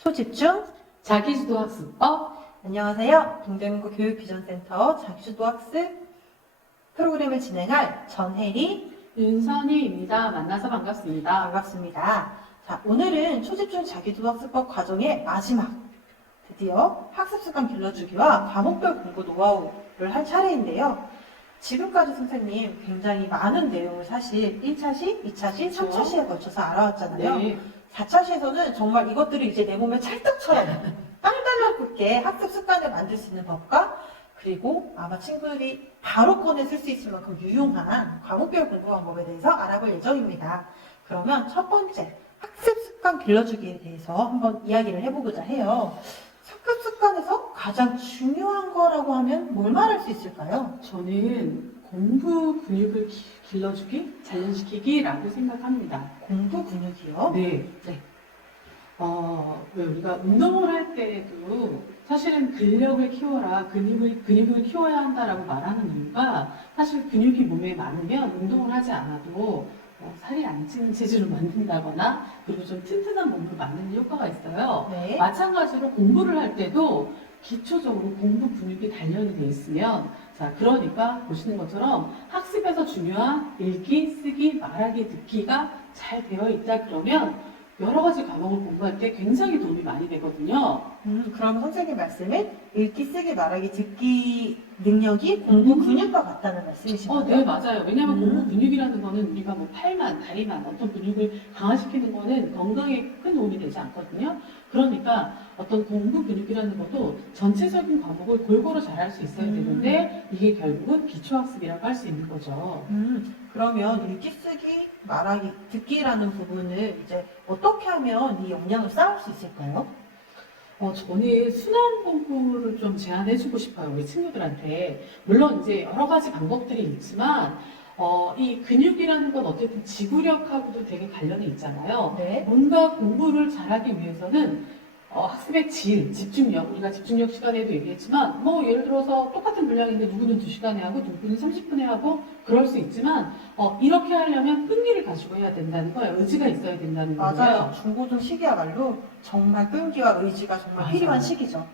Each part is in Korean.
초집중 자기주도 학습법 안녕하세요. 동대문구 교육비전센터 자기주도 학습 프로그램을 진행할 전혜리 윤선희입니다. 만나서 반갑습니다. 반갑습니다. 자, 오늘은 초집중 자기주도 학습법 과정의 마지막 드디어 학습습관 길러주기와 과목별 공부 노하우를 할 차례인데요. 지금까지 선생님 굉장히 많은 내용을 사실 1차 시, 2차시, 그렇죠. 3차 시에 걸쳐서 알아왔잖아요. 네. 4차 시에서는 정말 이것들이 이제 내 몸에 찰떡처럼 땅 달라붙게 학습 습관을 만들 수 있는 법과 그리고 아마 친구들이 바로 꺼내 쓸 수 있을 만큼 유용한 과목별 공부 방법에 대해서 알아볼 예정입니다. 그러면 첫 번째 학습 습관 길러주기에 대해서 한번 이야기를 해보고자 해요. 학습 습관에서 가장 중요한 거라고 하면 뭘 말할 수 있을까요? 저는 공부 근육을 기- 길러주기, 단련시키기라고 생각합니다. 공부 근육이요. 네. 네. 어, 왜 우리가 운동을 할 때도 사실은 근력을 키워라, 근육을, 근육을 키워야 한다라고 말하는 이유가 사실 근육이 몸에 많으면 운동을 하지 않아도 어, 살이 안 찌는 체질을 만든다거나 그리고 좀 튼튼한 몸을 만드는 효과가 있어요. 네. 마찬가지로 공부를 할 때도 기초적으로 공부 근육이 단련이 돼 있으면 자 그러니까 보시는 것처럼 학습에서 중요한 읽기, 쓰기, 말하기, 듣기가 잘 되어 있다 그러면 여러 가지 과목을 공부할 때 굉장히 도움이 많이 되거든요. 음, 그럼 선생님 말씀은 읽기, 쓰기, 말하기, 듣기 능력이 공부 음. 근육과 같다는 말씀이신 어? 네, 맞아요. 왜냐하면 음. 공부 근육이라는 거는 우리가 뭐 팔만, 다리만 어떤 근육을 강화시키는 거는 건강에 큰 도움이 되지 않거든요. 그러니까 어떤 공부 근육이라는 것도 전체적인 과목을 골고루 잘 할 수 있어야 음. 되는데 이게 결국은 기초학습이라고 할 수 있는 거죠. 음, 그러면 읽기, 쓰기, 말하기, 듣기라는 부분을 이제 어떻게 하면 이 역량을 쌓을 수 있을까요? 어, 저는 순환 공부를 좀 제안해주고 싶어요, 우리 친구들한테. 물론 이제 여러 가지 방법들이 있지만, 어, 이 근육이라는 건 어쨌든 지구력하고도 되게 관련이 있잖아요. 네. 뭔가 공부를 잘하기 위해서는 어, 학습의 질, 집중력, 우리가 집중력 시간에도 얘기했지만, 뭐, 예를 들어서 똑같은 분량인데 누구는 2시간에 하고 누구는 30분에 하고 그럴 수 있지만, 어, 이렇게 하려면 끈기를 가지고 해야 된다는 거예요. 의지가 있어야 된다는 거예요. 맞아요. 중고등 시기야말로 정말 끈기와 의지가 정말 맞아요. 필요한 시기죠.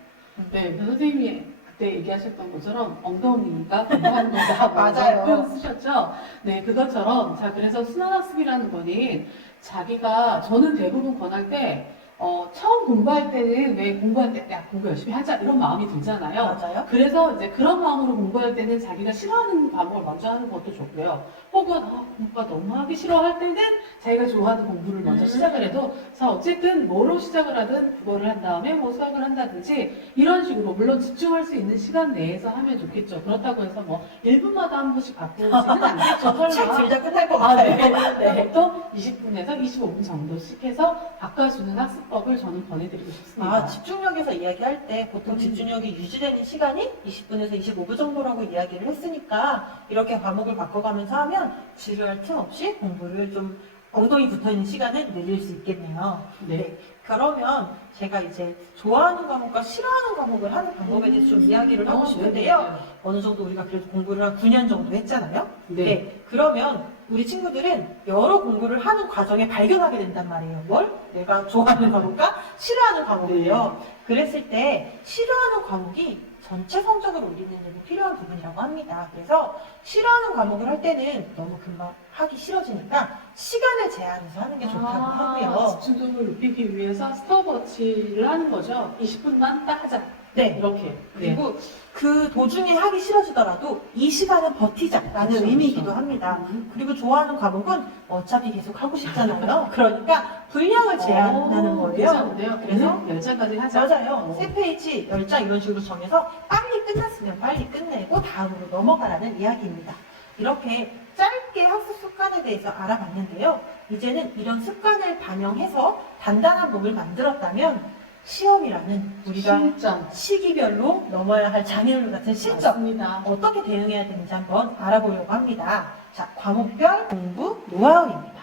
네, 선생님이 그때 얘기하셨던 것처럼 엉덩이가 공부하는 거다. 뭐 맞아요. 표현 쓰셨죠? 네, 그것처럼. 자, 그래서 순환학습이라는 거는 자기가, 저는 대부분 권할 때, 어, 처음 공부할 때는 왜 공부할 때, 야, 공부 열심히 하자. 이런 마음이 들잖아요. 맞아요. 그래서 이제 그런 마음으로 공부할 때는 자기가 싫어하는 과목을 먼저 하는 것도 좋고요. 혹은 아, 공부가 너무 하기 싫어 할 때는 자기가 좋아하는 공부를 먼저 음. 시작을 해도 자 어쨌든 뭐로 시작을 하든 국어를 한 다음에 뭐 수학을 한다든지 이런 식으로 물론 집중할 수 있는 시간 내에서 하면 좋겠죠. 그렇다고 해서 뭐 1분마다 한 번씩 바꾸지는 않겠죠. 책. 들자 끝날 것 아, 같아요. 네. 네. 또 20분에서 25분 정도씩 해서 바꿔주는 학습 법을 저는 권해드리고 싶습니다. 아, 집중력에서 이야기할 때 보통 음. 집중력이 유지되는 시간이 20분에서 25분 정도라고 이야기를 했으니까 이렇게 과목을 바꿔가면서 하면 지루할 틈 없이 공부를 좀 엉덩이 붙어 있는 시간을 늘릴 수 있겠네요. 네. 그러면 제가 이제 좋아하는 과목과 싫어하는 과목을 하는 방법에 대해서 좀 이야기를 하고 어, 싶은데요. 어느 정도 우리가 그래도 공부를 한 9년 정도 했잖아요. 네. 네. 그러면 우리 친구들은 여러 공부를 하는 과정에 발견하게 된단 말이에요. 뭘? 내가 좋아하는 과목과 싫어하는 과목이에요. 그랬을 때 싫어하는 과목이 전체 성적을 올리는 데 필요한 부분이라고 합니다. 그래서 싫어하는 과목을 할 때는 너무 금방 하기 싫어지니까 시간을 제한해서 하는 게 좋다고 아, 하고요. 집중력을 높이기 위해서 스톱워치를 하는 거죠. 20분만 딱 하자. 네. 이렇게. 네. 그리고 그 도중에 하기 싫어지더라도 이 시간은 버티자라는 그렇죠, 의미이기도 그렇죠. 합니다. 음. 그리고 좋아하는 과목은 어차피 계속 하고 싶잖아요. 그러니까 분량을 제한하는 오, 거예요. 괜찮은데요? 그래서 그래서 10장까지 하자. 맞아요. 어. 세 페이지, 열 장 이런 식으로 정해서 빨리 끝났으면 빨리 끝내고 다음으로 넘어가라는 이야기입니다. 이렇게 짧게 학습 습관에 대해서 알아봤는데요. 이제는 이런 습관을 반영해서 단단한 몸을 만들었다면 시험이라는 우리가 실전. 시기별로 넘어야 할 장애물 같은 실적 맞습니다. 어떻게 대응해야 되는지 한번 알아보려고 합니다. 자, 과목별 공부 노하우입니다.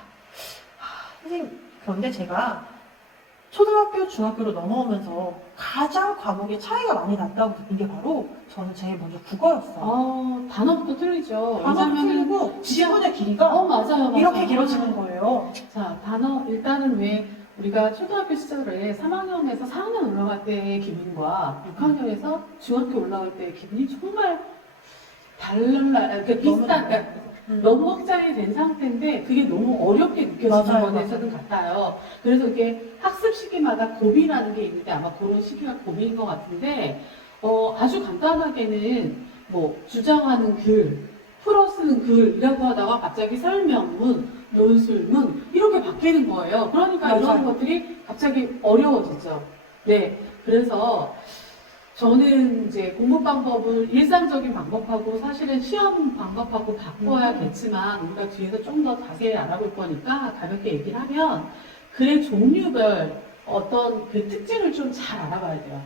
하, 선생님, 그런데 제가 초등학교, 중학교로 넘어오면서 가장 과목의 차이가 많이 났다고 느낀 게 바로 저는 제일 먼저 국어였어요. 어, 단어부터 틀리죠. 단어 왜냐면은- 틀리고 지문의 길이가 어, 맞아요. 맞아요. 이렇게 길어지는 거예요. 자, 단어, 일단은 왜, 우리가 초등학교 시절에 3학년에서 4학년 올라갈 때의 기분과 6학년에서 중학교 올라갈 때의 기분이 정말 달라, 이렇게 비슷한, 그러니까 음. 너무 확장이 된 상태인데 그게 너무 어렵게 느껴지는 거에서는 같아요. 그래서 이게 학습 시기마다 고비라는 게 있는데 아마 그런 시기가 고비인 것 같은데 어, 아주 간단하게는 뭐 주장하는 글, 풀어 쓰는 글이라고 하다가 갑자기 설명문, 논술문 이렇게 바뀌는 거예요. 그러니까 이런 맞아요. 것들이 갑자기 어려워지죠. 네, 그래서 저는 이제 공부 방법을 일상적인 방법하고 사실은 시험 방법하고 바꿔야겠지만 우리가 뒤에서 좀 더 자세히 알아볼 거니까 가볍게 얘기를 하면 글의 종류별 어떤 그 특징을 좀 잘 알아봐야 돼요.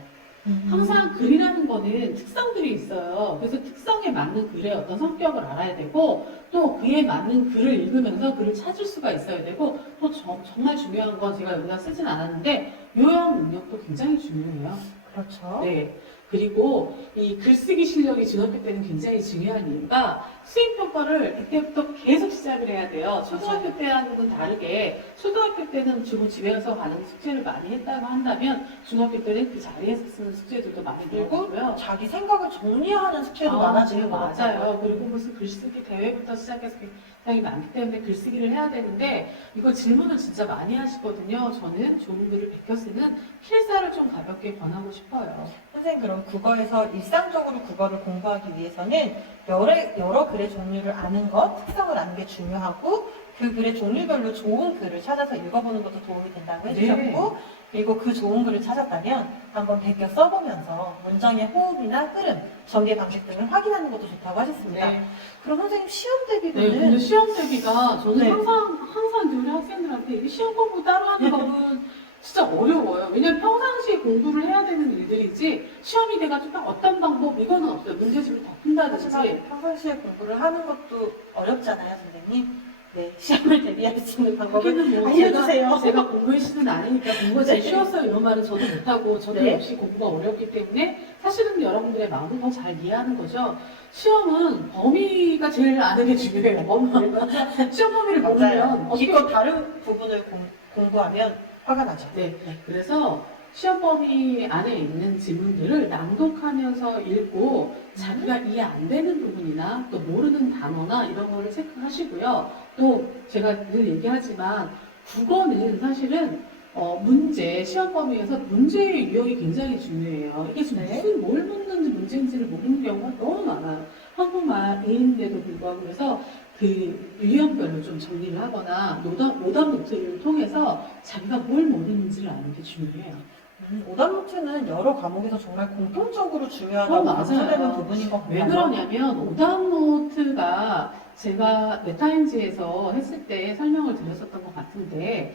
음. 항상 글이라는 거는 특성들이 있어요. 그래서 특성에 맞는 글의 어떤 성격을 알아야 되고 또 그에 맞는 글을 읽으면서 글을 찾을 수가 있어야 되고 또 정- 정말 중요한 건 제가 여기다 쓰진 않았는데 요약 능력도 굉장히 중요해요. 그렇죠. 네. 그리고 이 글쓰기 실력이 중학교 때는 굉장히 중요한 이유가 수행평가를 이때부터 계속 시작을 해야 돼요. 초등학교 때하고는 다르게 초등학교 때는 주로 집에 가서 가는 숙제를 많이 했다고 한다면 중학교 때는 그 자리에서 쓰는 숙제들도 많이 늘고요. 자기 생각을 정리하는 숙제도 아, 많아지는 것 같아요. 맞아요. 그리고 무슨 글쓰기 대회부터 시작해서 굉장히 많기 때문에 글쓰기를 해야 되는데 이거 질문을 진짜 많이 하시거든요. 저는 좋은 글을 베껴 쓰는 필사를 좀 가볍게 권하고 싶어요. 선생님 그럼 국어에서 일상적으로 국어를 공부하기 위해서는 여러, 여러 글의 종류를 아는 것, 특성을 아는 게 중요하고 그 글의 종류별로 좋은 글을 찾아서 읽어보는 것도 도움이 된다고 해주셨고 그리고 그 좋은 글을 찾았다면 한번 베껴 써보면서 문장의 호흡이나 흐름, 전개 방식 등을 확인하는 것도 좋다고 하셨습니다. 네. 그럼 선생님 시험 네, 근데 대비는 시험 대비가 저는 네. 항상 항상 우리 학생들한테 이게 시험 공부 따로 하는 법은 진짜 어려워요. 왜냐면 평상시에 공부를 해야 되는 일들이지 시험이 돼가지고 딱 어떤 방법 이거는 없어요. 문제집을 다 푼다든지. 평상시에 공부를 하는 것도 어렵잖아요, 선생님. 네, 시험을 대비할 수 있는 방법을 거기는 뭐 알려주세요. 제가, 제가 공부의 시는 아니니까 공부가 제일 네. 쉬웠어요 이런 말은 저도 못하고 저도 네. 역시 공부가 어렵기 때문에 사실은 여러분들의 마음을 더 잘 이해하는 거죠. 시험은 범위가 제일 아는 게 중요해요. 범위를 시험 범위를 모르면 맞아요. 어떻게 기껏 다른 부분을 공, 공부하면 화가 나죠. 네, 그래서 시험 범위 안에 있는 지문들을 낭독하면서 읽고 자기가 이해 안 되는 부분이나 또 모르는 단어나 이런 거를 체크하시고요. 또 제가 늘 얘기하지만 국어는 사실은 어, 문제, 시험 범위에서 문제의 유형이 굉장히 중요해요. 이게 네. 무슨 뭘 묻는지 문제인지를 모르는 경우가 너무 많아요. 한국말인데도 불구하고 그래서 그 유형별로 좀 정리를 하거나 오답, 오답 노트를 통해서 자기가 뭘 모르는지를 아는 게 중요해요. 음, 오답 노트는 여러 과목에서 정말 공통적으로 중요하다고 어. 강조되는 부분인 것 같아요. 왜 그러냐면 오답 노트가 제가 메타인지에서 했을 때 설명을 드렸었던 것 같은데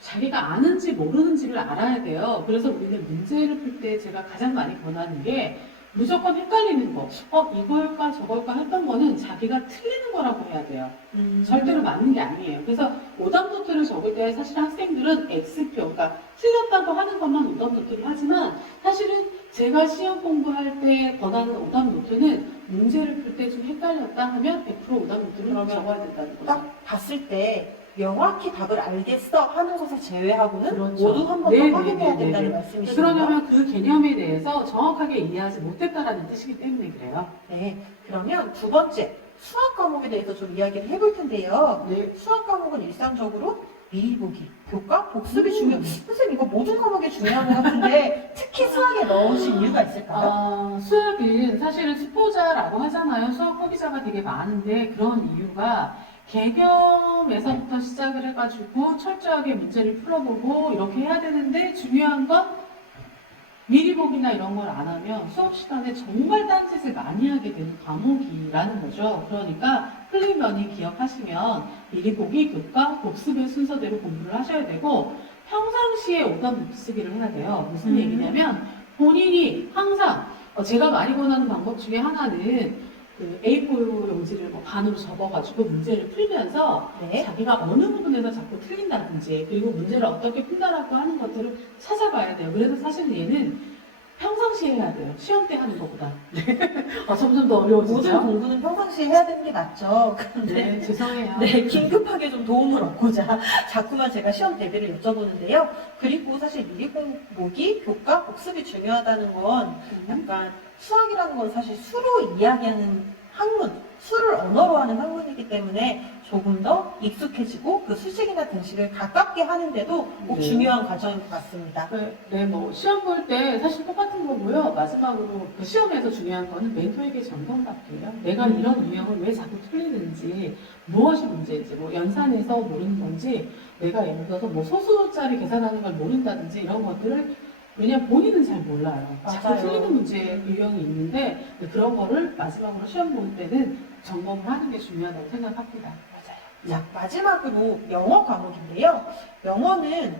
자기가 아는지 모르는지를 알아야 돼요. 그래서 우리는 문제를 풀 때 제가 가장 많이 권하는 게 무조건 헷갈리는 거. 어, 이거일까 저거일까 했던 거는 자기가 틀리는 거라고 해야 돼요. 음, 절대로 맞는 게 아니에요. 그래서 오답 노트를 적을 때 사실 학생들은 X표, 그러니까 틀렸다고 하는 것만 오답 노트를 하지만 사실은 제가 시험 공부할 때 권하는 오답 노트는 문제를 풀 때 좀 헷갈렸다 하면 100% 오답 노트를 그러면 적어야 된다는 거죠. 딱 봤을 때 명확히 답을 알겠어 하는 것을 제외하고는 그렇죠. 모두 한 번 더 네, 확인해야 네, 네, 된다는 네. 말씀이시죠? 그러냐면 그 개념에 대해서 정확하게 이해하지 못했다라는 뜻이기 때문에 그래요. 네, 그러면 두 번째 수학 과목에 대해서 좀 이야기를 해볼 텐데요. 네. 수학 과목은 일상적으로 미리 보기, 교과, 복습이 음. 중요. 선생님 이거 모든 과목에 중요한 것 같은데 특히 수학에 넣으신 이유가 있을까요? 아, 수학은 사실은 수포자라고 하잖아요. 수학 포기자가 되게 많은데 그런 이유가 개념에서부터 시작을 해가지고 철저하게 문제를 풀어보고 이렇게 해야 되는데 중요한 건 미리 보기나 이런 걸 안 하면 수업 시간에 정말 딴짓을 많이 하게 되는 과목이라는 거죠. 그러니까 플리면이 기억하시면 미리 보기, 교과, 복습의 순서대로 공부를 하셔야 되고 평상시에 오답 못쓰기를 해야 돼요. 무슨 음. 얘기냐면 본인이 항상 어, 제가 많이 권하는 방법 중에 하나는 그 A4 용지를 뭐 반으로 접어가지고 문제를 풀면서 네. 자기가 어느 부분에서 자꾸 틀린다든지 그리고 문제를 어떻게 푼다라고 하는 것들을 찾아봐야 돼요. 그래서 사실 얘는 평상시에 해야 돼요. 시험 때 하는 것보다. 네. 아, 점점 더 모든 어려워지죠? 공부는 평상시에 해야 되는 게 맞죠. 그런데 네, 죄송해요. 네, 긴급하게 좀 도움을 얻고자 자꾸만 제가 시험 대비를 여쭤보는데요. 그리고 사실 미리 공목이 교과 복습이 중요하다는 건 음. 약간 수학이라는 건 사실 수로 이야기하는 학문, 수를 언어로 하는 학문이기 때문에 조금 더 익숙해지고 그 수식이나 등식을 가깝게 하는데도 꼭 네. 중요한 과정인 것 같습니다. 네, 네, 뭐 시험 볼 때 사실 똑같은 거고요. 마지막으로 그 시험에서 중요한 거는 멘토에게 점검받기예요. 내가 음. 이런 유형을 왜 자꾸 틀리는지, 무엇이 문제인지, 뭐 연산해서 모르는 건지, 내가 예를 들어서 뭐 소수자리 계산하는 걸 모른다든지 이런 것들을 왜냐면 본인은 잘 몰라요. 자꾸 맞아요. 틀리는 문제 유형이 있는데 그런 거를 마지막으로 시험 볼 때는 점검을 하는 게 중요하다고 생각합니다. 맞아요. 자, 마지막으로 영어 과목인데요. 영어는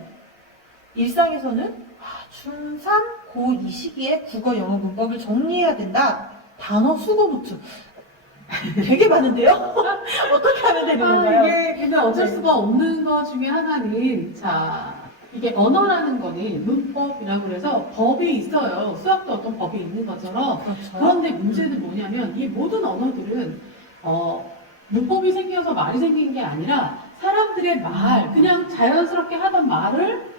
일상에서는 아, 중3, 고2 시기에 국어 영어 문법을 정리해야 된다. 단어 수거 노트. 되게 많은데요? 어떻게 하면 되는 아, 건가요? 이게 근데 어쩔 네. 수가 없는 것 중에 하나는 자 이게 언어라는 거는 문법이라고 그래서 법이 있어요. 수학도 어떤 법이 있는 것처럼 그렇죠. 그런데 문제는 뭐냐면 이 모든 언어들은 어, 문법이 생겨서 말이 생긴 게 아니라 사람들의 말 그냥 자연스럽게 하던 말을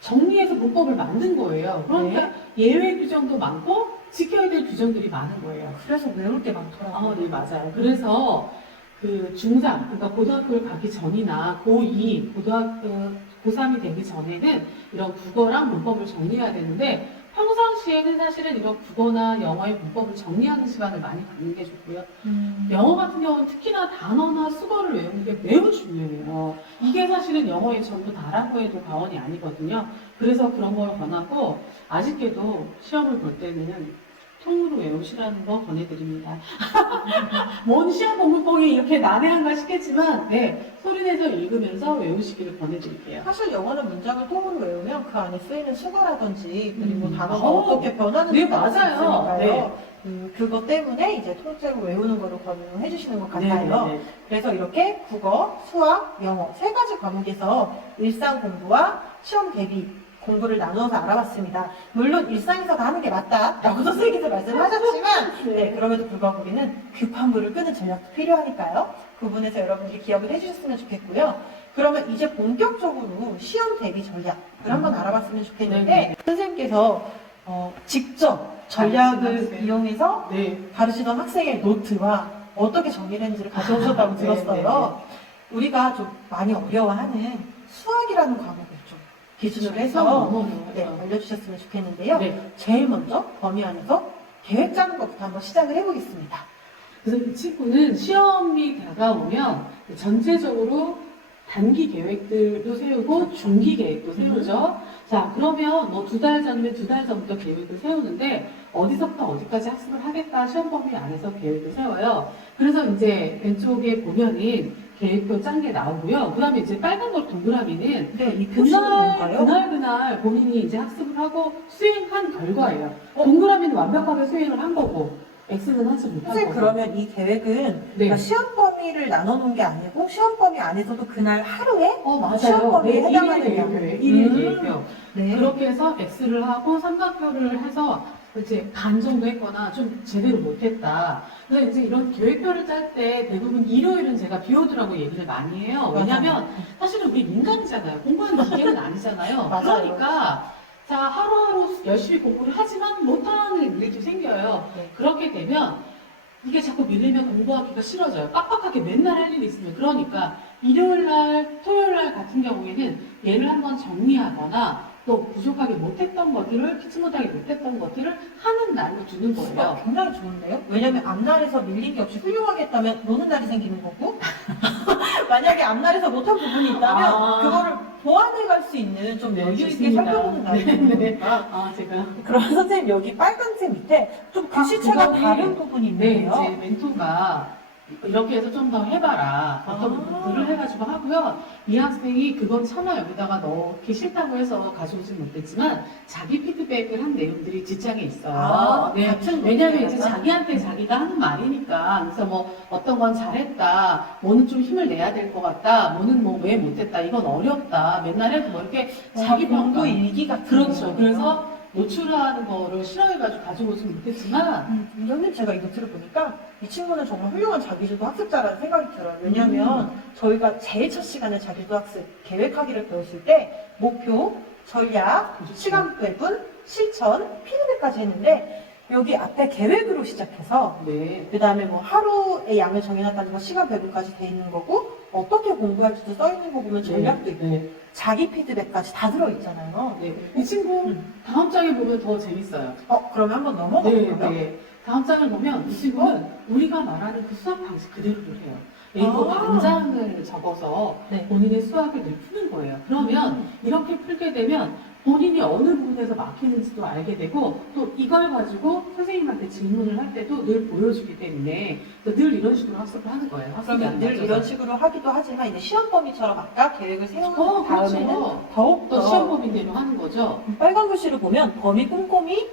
정리해서 문법을 만든 거예요. 그러니까 예외 규정도 많고 지켜야 될 규정들이 많은 거예요. 그래서 외울 게 많더라고요. 아, 네, 맞아요. 그래서 그 중3, 그러니까 고등학교를 가기 전이나 고2, 고등학교, 고3이 되기 전에는 이런 국어랑 문법을 정리해야 되는데 평상시에는 사실은 이런 국어나 영어의 문법을 정리하는 시간을 많이 갖는 게 좋고요. 음. 영어 같은 경우는 특히나 단어나 수거를 외우는 게 매우 중요해요. 이게 사실은 영어의 전부 다라고 해도 과언이 아니거든요. 그래서 그런 걸 권하고 아쉽게도 시험을 볼 때는 통으로 외우시라는 거 권해드립니다. 뭔 시험 공부법이 이렇게 난해한가 싶겠지만 네 소리내서 읽으면서 외우시기를 권해드릴게요. 사실 영어는 문장을 통으로 외우면 그 안에 쓰이는 수거라든지 그리고 음. 단어가 어. 어떻게 변하는지 네, 맞아요. 네. 음, 그것 때문에 이제 통째로 외우는 거를 권유해 주시는 것 같아요. 네, 네, 그래서 이렇게 국어, 수학, 영어 세 가지 과목에서 일상 공부와 시험 대비 공부를 나누어서 알아봤습니다. 물론 일상에서도 하는 게 맞다라고 선생님께서 말씀하셨지만 네. 네, 그럼에도 불구하고 우리는 급한 불을 끄는 전략도 필요하니까요. 그 부분에서 여러분들이 기억을 해주셨으면 좋겠고요. 그러면 이제 본격적으로 시험 대비 전략을 한번 알아봤으면 좋겠는데 네, 네. 선생님께서 어, 직접 전략을 말씀하세요. 이용해서 네. 가르치던 학생의 노트와 어떻게 정리를 했는지를 가져오셨다고 네, 들었어요. 우리가 좀 많이 어려워하는 수학이라는 과목을 좀 기준으로 해서 너무 네. 알려주셨으면 좋겠는데요. 네. 제일 먼저 범위 안에서 계획 짜는 것부터 한번 시작을 해보겠습니다. 그래서 이 친구는 시험이 다가오면 전체적으로 단기 계획들도 세우고 중기 계획도 세우죠. 자, 그러면 뭐 두 달 전이면 두달 전부터 계획을 세우는데 어디서부터 어디까지 학습을 하겠다 시험 범위 안에서 계획을 세워요. 그래서 이제 왼쪽에 보면은 계획표 짠 게 나오고요. 그 다음에 이제 빨간 거 동그라미는 네, 이 표시는 그날, 뭔가요? 그날, 그날 본인이 이제 학습을 하고 수행한 결과예요. 어? 동그라미는 완벽하게 수행을 한 거고, X는 하지 못한 선생님. 그러면 이 계획은 네. 그러니까 시험 범위를 나눠놓은 게 아니고 시험 범위 안에서도 그날 하루에 어, 맞아요. 시험 범위에 네, 해당하는 일일. 계획표예요. 일일 음. 계획표. 네. 그렇게 해서 X를 하고 삼각표를 해서 이제 반 정도 했거나 좀 제대로 못했다. 그래서 이제 이런 계획표를 짤 때 대부분 일요일은 제가 비오드라고 얘기를 많이 해요. 왜냐면 사실은 우리 인간이잖아요. 공부하는 기계는 아니잖아요. 맞아요. 그러니까 자 하루하루 열심히 공부를 하지만 못하는 일도 생겨요. 네. 그렇게 되면 이게 자꾸 밀리면 공부하기가 싫어져요. 빡빡하게 맨날 할 일이 있으면 그러니까 일요일 날, 토요일 날 같은 경우에는 얘를 한번 정리하거나 또 부족하게 못했던 것들을 피치 못하게 못했던 것들을 하는 날로 어, 거예요. 굉장히 좋은데요? 왜냐면 앞날에서 밀린 게 없이 훌륭하게 했다면 노는 날이 생기는 거고 만약에 앞날에서 못한 부분이 있다면 아. 그거를 보완해 갈 수 있는 좀 네, 여유 있게 좋습니다. 살펴보는 날이 네, 되는 네. 거니까 아 제가 그럼 선생님 여기 빨간색 밑에 좀 글씨체가 그거는- 다른 부분이 네 있는데요. 이제 멘토가 이렇게 해서 좀 더 해봐라 어떤 아. 부분들을 해가지고 하고요. 이 학생이 그건 차마 여기다가 넣기 싫다고 해서 가져오진 못했지만 자기 피드백을 한 내용들이 뒷장에 있어요. 아, 네. 같은 왜냐면 노트에다가? 이제 자기한테 자기가 하는 말이니까 그래서 뭐 어떤 건 잘했다 뭐는 좀 힘을 내야 될 것 같다 뭐는 뭐 왜 못했다 이건 어렵다 맨날 해도 뭐 이렇게 자기 공부 평가 일기 같은 그렇죠. 그래서 노출하는 거를 싫어해가지고 가지고 오지 못했지만 음, 선생님 제가 이 노트를 보니까 이 친구는 정말 훌륭한 자기주도 학습자라는 생각이 들어요. 왜냐하면 저희가 제일 첫 시간에 자기주도 학습 계획하기를 배웠을 때 목표, 전략, 그렇죠. 시간 배분, 실천, 피드백까지 했는데 여기 앞에 계획으로 시작해서 네. 그 다음에 뭐 하루의 양을 정해놨다는 거 시간 배분까지 돼 있는 거고 어떻게 공부할지도 써 있는 거 보면 전략도 있고 네. 자기 피드백까지 다 들어있잖아요. 네. 이 친구 음. 다음 장에 보면 더 재밌어요. 어 그러면 한번 넘어가 네, 볼까요? 네. 다음 장을 보면 이 친구는 우리가 말하는 그 수학 방식 그대로를 해요. A4 아. 반장을 적어서 네. 본인의 수학을 늘 푸는 거예요. 그러면 이렇게 풀게 되면 본인이 어느 부분에서 막히는지도 알게 되고 또 이걸 가지고 선생님한테 질문을 할 때도 늘 보여주기 때문에 늘 이런 식으로 학습을 하는 거예요. 그러면 안늘 맞춰서. 이런 식으로 하기도 하지만 이제 시험 범위처럼 아까 계획을 세운 어, 다음에는 그렇죠. 더욱 또더 시험 법인대로 하는 거죠. 빨간 글씨를 보면 범위 꼼꼼히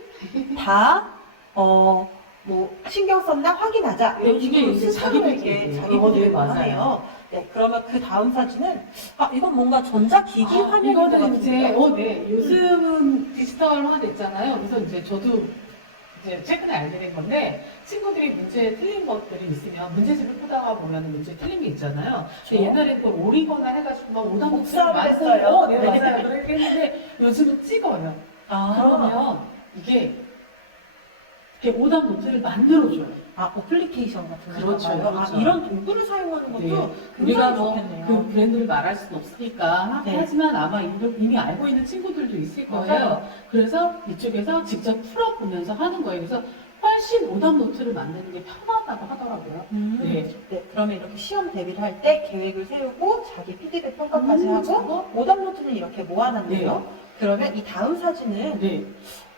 다 어, 뭐 신경 썼나 확인하자 이런 이게 식으로 이제 자기. 자기 어, 네, 피드백을 맞아요. 네, 그러면 그 다음 사진은 아 이건 뭔가 전자기기 아, 화면인 것 이거는 이제 같은데 어, 네. 요즘은 디지털화 됐잖아요. 그래서 이제 저도 이제 최근에 알게 된 건데 친구들이 문제 틀린 것들이 있으면 문제집을 푸다가 보면 문제 틀린 게 있잖아요. 근데 옛날에 그걸 오리거나 해가지고 막 오답 복사를 많이 했어요. 어, 네, 네. 맞아요. 그렇게 했는데 요즘은 찍어요. 아, 그러면 이게 이렇게 오답 노트를 만들어줘요. 아 어플리케이션 같은 거 그렇죠, 봐요. 그렇죠. 아, 이런 도구를 사용하는 것도 네. 굉장히 우리가 뭐 좋겠네요. 그 브랜드를 말할 수는 없으니까 네. 하지만 아마 이미, 이미 알고 있는 친구들도 있을 거예요. 맞아요. 그래서 이쪽에서 직접 풀어보면서 하는 거예요. 그래서 훨씬 오답 노트를 만드는 게 편하다고 하더라고요. 음, 네. 네, 그러면 이렇게 시험 대비를 할 때 계획을 세우고 자기 피드백 평가까지 음, 하고 저거? 오답 노트는 이렇게 모아놨네요. 그러면 이 다음 사진은 네.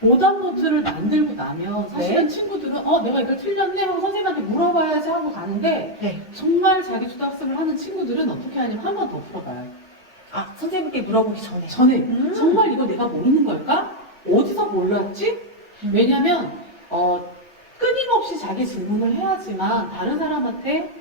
오답 노트를 만들고 나면 사실은 네. 친구들은 어 내가 이걸 틀렸네 하고 선생님한테 물어봐야지 하고 가는데 네. 정말 자기 주도 학습을 하는 친구들은 어떻게 하냐면 한 번 더 풀어봐요. 아 선생님께 물어보기 전에 전에 음. 정말 이거 내가 모르는 걸까? 어디서 몰랐지? 음. 왜냐면 어, 끊임없이 자기 질문을 해야지만 다른 사람한테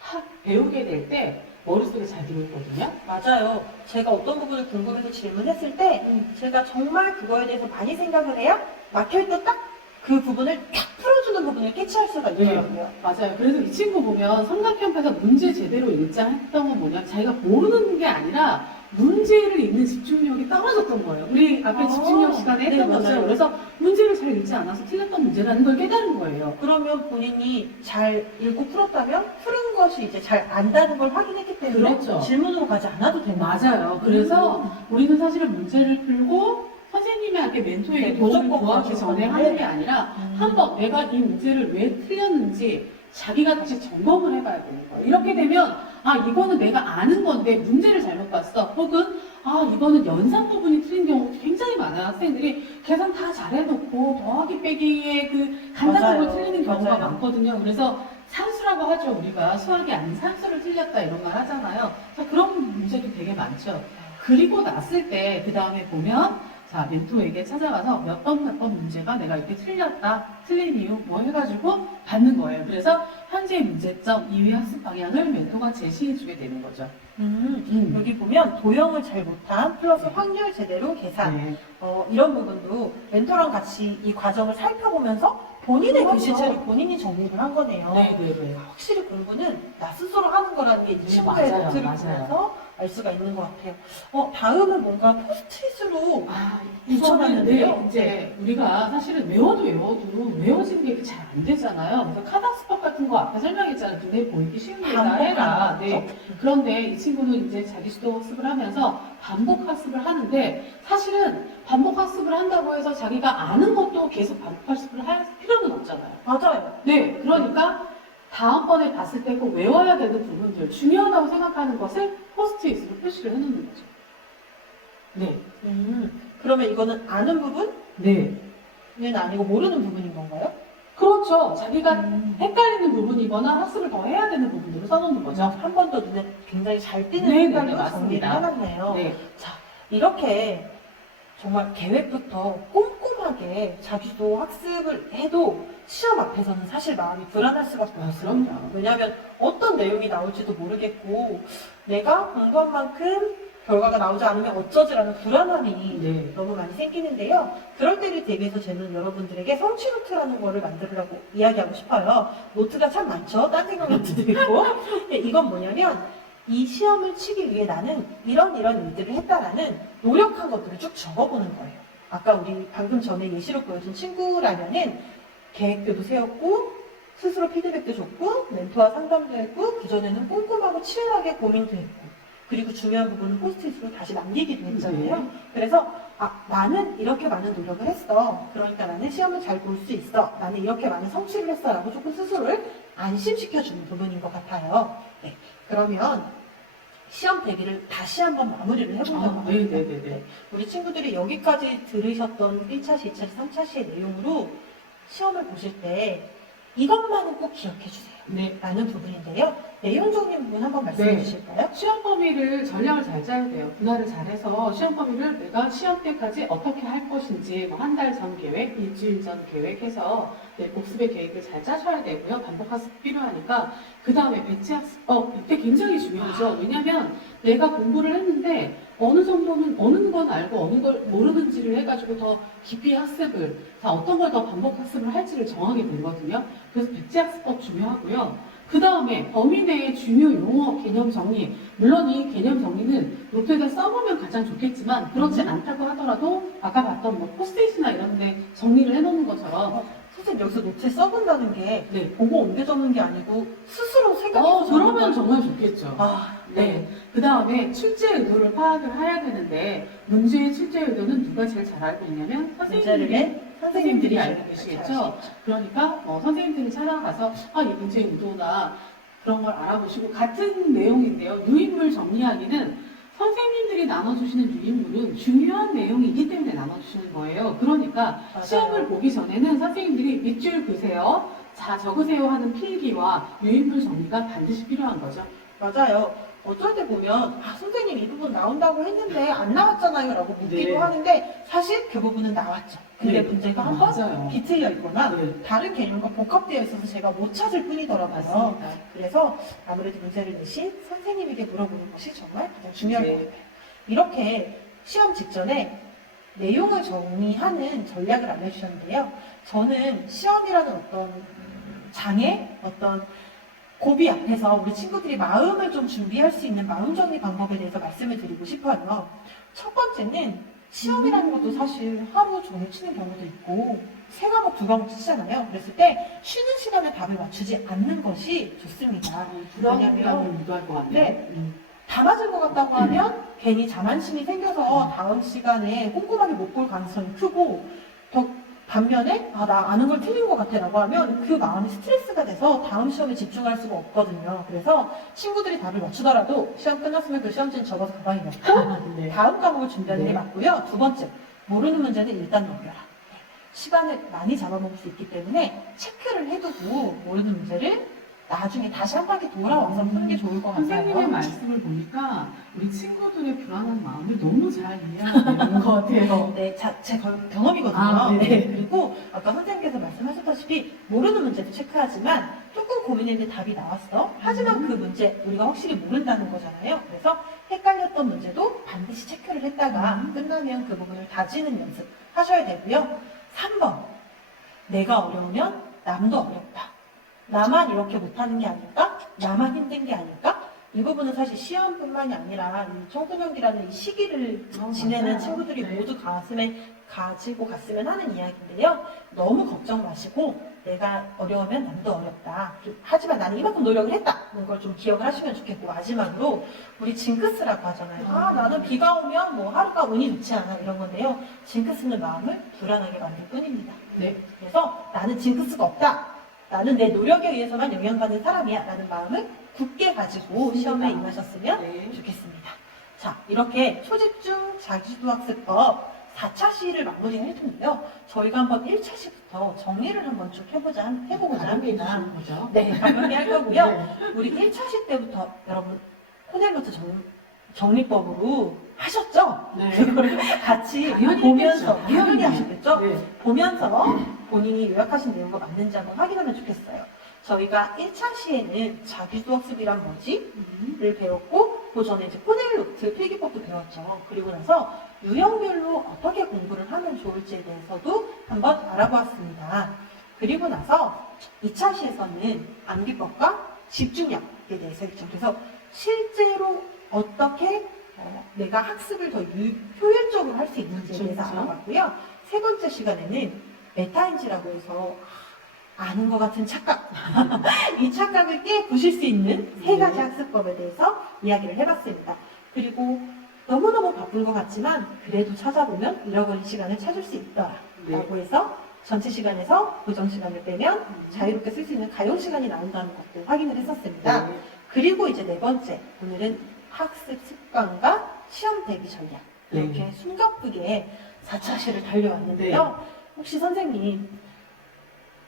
하- 배우게 될 때 머릿속에 잘 들어있거든요. 맞아요. 제가 어떤 부분을 궁금해서 질문했을 때 제가 정말 그거에 대해서 많이 생각을 해야 막혀있던 딱 그 부분을 딱 풀어주는 부분을 캐치할 수가 있더라고요. 맞아요. 그래서 이 친구 보면 삼각형에서 문제 제대로 읽자 했던 건 뭐냐? 자기가 모르는 게 아니라 문제를 읽는 집중력이 떨어졌던 거예요. 우리 앞에 아, 집중력 시간에 네, 했던 맞아요. 거죠. 그래서 문제를 잘 읽지 않아서 틀렸던 문제라는 걸 깨달은 거예요. 그러면 본인이 잘 읽고 풀었다면 푸른 것이 이제 잘 안다는 걸 확인했기 때문에 그렇죠. 질문으로 가지 않아도 되는 맞아요. 그래서 우리는 사실은 문제를 풀고 선생님한테 멘토에게 네, 도움을 무조건 구하기. 전에 네. 하는 게 아니라 음. 한번 내가 이 문제를 왜 틀렸는지 자기가 다시 점검을 해봐야 되는 거예요. 이렇게 되면 아 이거는 내가 아는 건데 문제를 잘못 봤어. 혹은 아 이거는 연산 부분이 틀린 경우 굉장히 많아요. 학생들이 계산 다 잘해놓고 더하기 빼기에 그 간단한 걸 맞아요. 틀리는 경우가 맞아요. 많거든요. 그래서 산수라고 하죠. 우리가 수학이 아닌 산수를 틀렸다 이런 말 하잖아요. 그래서 그런 문제도 되게 많죠. 그리고 났을 때 그 다음에 보면 자 멘토에게 찾아가서 몇 번 몇 번 문제가 내가 이렇게 틀렸다 틀린 이유 뭐 해가지고 받는 거예요. 그래서 현재 문제점 이위 학습 방향을 멘토가 제시해주게 되는 거죠. 음, 음. 여기 보면 도형을 잘 못한 플러스 확률 제대로 계산 네. 어, 이런 부분도 멘토랑 같이 이 과정을 살펴보면서 본인의. 글씨체를 본인이 정리를 한 거네요. 네 네 네. 확실히 공부는 나 스스로 하는 거라는 게 이 네, 친구의 맞아요, 노트를 맞아요. 보면서 알 수가 있는 것 같아요. 어, 다음은 뭔가 포스트잇으로 아, 붙여놨는데요. 이거는 이제 우리가 사실은 외워도 외워도 외워지는 게 잘 안 되잖아요. 그래서 카닥스법 같은 거 앞에 설명했잖아요. 근데 보이기 쉬운 데다 해라. 네. 그런데 이 친구는 이제 자기 수도 학습을 하면서 반복 학습을 하는데 사실은 반복 학습을 한다고 해서 자기가 아는 것도 계속 반복 학습을 할 필요는 없잖아요. 맞아요. 네, 그러니까 다음번에 봤을 때 꼭 외워야 되는 부분들, 중요하다고 생각하는 것을 포스트잇으로 표시를 해놓는 거죠. 네. 음, 그러면 이거는 아는 부분은 네. 아니고 모르는 부분인 건가요? 그렇죠. 자기가 음. 헷갈리는 부분이거나 학습을 더 해야 되는 부분들을 써놓는 거죠. 한 번 더 눈에 굉장히 잘 띄는 네, 네, 정리를 맞습니다. 해놨네요. 네. 자, 이렇게 정말 계획부터 꼼꼼하게 자기도 학습을 해도 시험 앞에서는 사실 마음이 불안할 수밖에 아, 없습니다. 왜냐하면 어떤 내용이 나올지도 모르겠고 내가 공부한 만큼 결과가 나오지 않으면 어쩌지라는 불안함이 네. 너무 많이 생기는데요. 그럴 때를 대비해서 저는 여러분들에게 성취 노트라는 거를 만들으라고 이야기하고 싶어요. 노트가 참 많죠. 딴 생각 노트도 있고. 네, 이건 뭐냐면 이 시험을 치기 위해 나는 이런 이런 일들을 했다라는 노력한 것들을 쭉 적어보는 거예요. 아까 우리 방금 전에 예시로 보여준 친구라면은 계획표도 세웠고 스스로 피드백도 줬고 멘토와 상담도 했고 그전에는 꼼꼼하고 치열하게 고민도 했고 그리고 중요한 부분은 포스트잇으로 다시 남기기도 했잖아요. 그래서 아, 나는 이렇게 많은 노력을 했어. 그러니까 나는 시험을 잘 볼 수 있어. 나는 이렇게 많은 성취를 했어라고 조금 스스로를 안심시켜 주는 부분인 것 같아요. 네. 그러면 시험 대비를 다시 한번 마무리를 해보려고 아, 합니다. 네네네네. 우리 친구들이 여기까지 들으셨던 1차시, 2차시, 3차시의 내용으로 시험을 보실 때 이것만은 꼭 기억해 주세요. 네. 라는 부분인데요. 내용적인 부분 한번 말씀해 네. 주실까요? 시험 범위를 전략을 잘 짜야 돼요. 분할을 잘해서 시험 범위를 내가 시험 때까지 어떻게 할 것인지 뭐 한 달 전 계획, 일주일 전 계획해서 네, 복습의 계획을 잘 짜셔야 되고요. 반복 학습 필요하니까 그 다음에 배치 학습법 이때 굉장히 중요하죠. 왜냐하면 내가 공부를 했는데 어느 정도는 어느 건 알고 어느 걸 모르는지를 해가지고 더 깊이 학습을 자 어떤 걸 더 반복 학습을 할지를 정하게 되거든요. 그래서 배치 학습법 중요하고요. 그 다음에 범위 내의 중요 용어 개념 정리. 물론 이 개념 정리는 노트에다 써보면 가장 좋겠지만 그렇지 않다고 하더라도 아까 봤던 뭐 포스트잇이나 이런 데 정리를 해놓는 것처럼 선생님 여기서 노트에 써본다는 게 네. 보고 옮겨 적는 게 아니고 스스로 생각해서 어, 그러면 적는 정말 거죠. 좋겠죠. 아, 네. 그 다음에 출제 의도를 파악을 해야 되는데 문제의 출제 의도는 누가 제일 잘 알고 있냐면 선생님들이 낸 선생님들이 알고 잘 계시겠죠. 그러니까 어, 선생님들이 찾아가서 아, 이 문제의 의도나 그런 걸 알아보시고 같은 내용인데요. 유인물 정리하기는 선생님들이 나눠주시는 유인물은 중요한 내용이기 때문에 나눠주시는 거예요. 그러니까 맞아요. 시험을 보기 전에는 선생님들이 밑줄 그세요. 자, 적으세요 하는 필기와 유인물 정리가 반드시 필요한 거죠. 맞아요. 어쩔 때 보면 아 선생님 이 부분 나온다고 했는데 안 나왔잖아요 라고 묻기도 네. 하는데 사실 그 부분은 나왔죠. 근데 네. 문제가 한번 맞아요. 비틀려 있거나 네. 다른 개념과 복합되어 있어서 제가 못 찾을 뿐이더라고요. 맞습니다. 그래서 아무래도 문제를 내신 선생님에게 물어보는 것이 정말 가장 중요한 네. 것 같아요. 이렇게 시험 직전에 내용을 정리하는 전략을 알려주셨는데요. 저는 시험이라는 어떤 장애, 어떤 고비 앞에서 우리 친구들이 마음을 좀 준비할 수 있는 마음 정리 방법에 대해서 말씀을 드리고 싶어요. 첫 번째는 시험이라는 것도 사실 하루 종일 치는 경우도 있고 세 과목 두 과목 치잖아요. 그랬을 때 쉬는 시간에 답을 맞추지 않는 것이 좋습니다. 불안감을 유도할 것 같네요. 네. 음. 다 맞을 것 같다고 하면 괜히 자만심이 생겨서 다음 시간에 꼼꼼하게 못 볼 가능성이 크고 더 반면에 아 나 아는 걸 틀린 것 같아 라고 하면 그 마음이 스트레스가 돼서 다음 시험에 집중할 수가 없거든요. 그래서 친구들이 답을 맞추더라도 시험 끝났으면 그 시험지는 접어서 가방에 넣고 네. 다음 과목을 준비하는 게 네. 맞고요. 두 번째 모르는 문제는 일단 넘겨라. 시간을 많이 잡아먹을 수 있기 때문에 체크를 해두고 모르는 문제를 나중에 다시 한 바퀴 돌아와서 푸는 게 좋을 것 같아요. 선생님의 말씀을 보니까 우리 친구들의 불안한 마음을 너무 잘 이해하고 있는 것 같아요. 네, 자, 제 경- 경험이거든요. 아, 네. 네, 그리고 아까 선생님께서 말씀하셨다시피 모르는 문제도 체크하지만 조금 고민했는데 답이 나왔어. 하지만 음. 그 문제 우리가 확실히 모른다는 거잖아요. 그래서 헷갈렸던 문제도 반드시 체크를 했다가 음. 끝나면 그 부분을 다지는 연습 하셔야 되고요. 3번. 내가 어려우면 남도 어렵다. 나만 이렇게 못하는 게 아닐까? 나만 힘든 게 아닐까? 이 부분은 사실 시험뿐만이 아니라 이 청소년기라는 이 시기를 어, 지내는 맞아요. 친구들이 네. 모두 가슴에 가지고 갔으면 하는 이야기인데요. 너무 걱정 마시고 내가 어려우면 남도 어렵다. 하지만 나는 이만큼 노력을 했다는 걸 좀 기억을 하시면 좋겠고 마지막으로 우리 징크스라고 하잖아요. 아 아. 나는 비가 오면 뭐 하루가 운이 좋지 않아 이런 건데요. 징크스는 마음을 불안하게 만들 뿐입니다. 네. 그래서 나는 징크스가 없다. 나는 내 노력에 의해서만 영향받는 사람이야. 라는 마음을 굳게 가지고 시험에 임하셨으면 네. 좋겠습니다. 자, 이렇게 초집중 자기주도학습법 4차 시를 마무리할 텐데요. 저희가 한번 1차 시부터 정리를 한번 쭉 해보자, 해보고자 합니다. 네, 가볍게 할 거고요. 네. 우리 1차 시 때부터 여러분 코넬노트 정, 정리법으로 하셨죠? 네. 그거를 같이 보면서 당연히. 하셨겠죠? 네. 보면서 본인이 요약하신 내용과 맞는지 한번 확인하면 좋겠어요. 저희가 1차 시에는 자기주학습이란 뭐지? 음. 를 배웠고 그 전에 이제 포넬노트 필기법도 배웠죠. 그리고 나서 유형별로 어떻게 공부를 하면 좋을지에 대해서도 한번 알아보았습니다. 그리고 나서 2차 시에서는 암기법과 집중력에 대해서 했죠. 그래서 실제로 어떻게 어, 내가 학습을 더 유- 효율적으로 할 수 있는지에 대해서. 알아봤고요. 세 번째 시간에는 메타인지라고 해서 아는 것 같은 착각. 이 착각을 깨 부실 수 있는 세 가지 네. 학습법에 대해서 이야기를 해봤습니다. 그리고 너무너무 바쁜 것 같지만 그래도 찾아보면 잃어버린 시간을 찾을 수 있더라. 네. 라고 해서 전체 시간에서 고정 시간을 빼면 음. 자유롭게 쓸 수 있는 가용 시간이 나온다는 것도 확인을 했었습니다. 네. 그리고 이제 네 번째, 오늘은 학습 습관과 시험 대비 전략. 이렇게 네. 숨가쁘게 4차 시를 달려왔는데요. 혹시 선생님,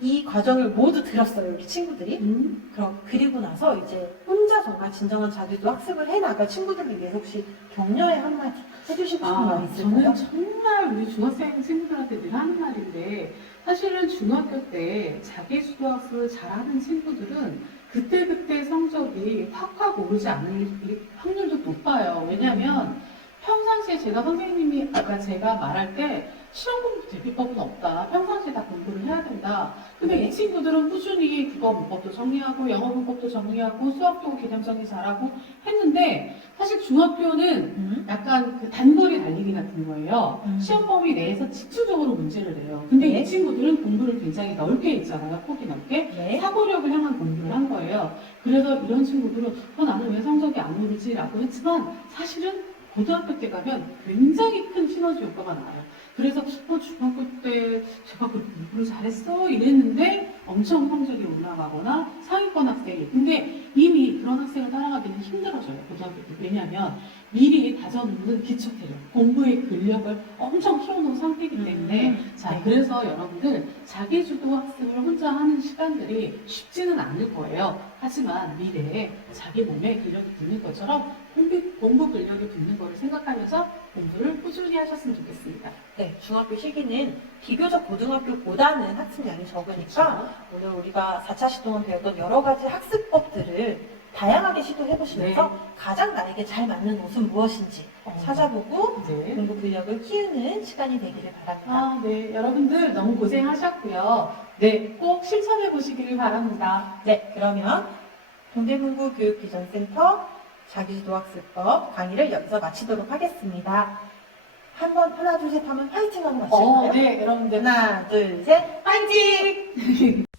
이 과정을 모두 들었어요, 우리 친구들이? 음, 그럼 그리고 나서 이제 혼자 정말 진정한 자기도 학습을 해나갈 친구들을 위해서 혹시 격려의 한마디 해주시고 싶은 아, 말이 있을까요? 저는 정말 우리 중학생 친구들한테 늘 하는 말인데 사실은 중학교 때 자기 수학을 잘하는 친구들은 그때그때 성적이 확확 오르지 않을 확률도 높아요. 왜냐하면 평상시에 제가 선생님이 아까 제가 말할 때 시험 공부 대비법은 없다. 평상시에 다 공부를 해야 된다. 근데 네. 이 친구들은 꾸준히 국어 문법도 정리하고 영어 문법도 정리하고 수학도 개념 정리 잘하고 했는데 사실 중학교는 음? 약간 그 단거리 달리기 같은 거예요. 음. 시험 범위 내에서 집중적으로 문제를 내요. 근데 네. 이 친구들은 공부를 굉장히 넓게 했잖아요. 폭이 넓게. 네. 사고력을 향한 공부를 한 거예요. 그래서 이런 친구들은 어, 나는 왜 성적이 안 오르지 라고 했지만 사실은 고등학교 때 가면 굉장히 큰 시너지 효과가 나요. 그래서 어, 중학교 때 제가 그렇게 공부를 잘했어 이랬는데 엄청 성적이 올라가거나 상위권 학생이 근데 이미 그런 학생을 따라가기는 힘들어져요 고등학교 때 왜냐하면 미리 다져놓는 기초태력 공부의 근력을 엄청 키워놓은 상태이기 때문에 음. 자 네. 그래서 여러분들 자기주도 학습을 혼자 하는 시간들이 쉽지는 않을 거예요 하지만 미래에 자기 몸에 근력이 붙는 것처럼 공부, 공부 근력이 붙는 거를 생각하면서 공부를 꾸준히 하셨으면 좋겠습니다 네, 중학교 시기는 비교적 고등학교보다는 학습량이 적으니까 오늘 우리가 4차 시 동안 배웠던 여러 가지 학습법들을 다양하게 시도해보시면서 네. 가장 나에게 잘 맞는 옷은 무엇인지 어. 찾아보고 네. 공부 근력을 키우는 시간이 되기를 바랍니다. 아, 네. 여러분들 너무 고생하셨고요. 네, 꼭 실천해 보시기를 바랍니다. 네, 그러면 동대문구 교육비전센터 자기주도학습법 강의를 여기서 마치도록 하겠습니다. 한번 하나 둘 셋 하면 파이팅 하고 마칠까요? 어, 네, 여러분들. 하나 둘 셋 파이팅!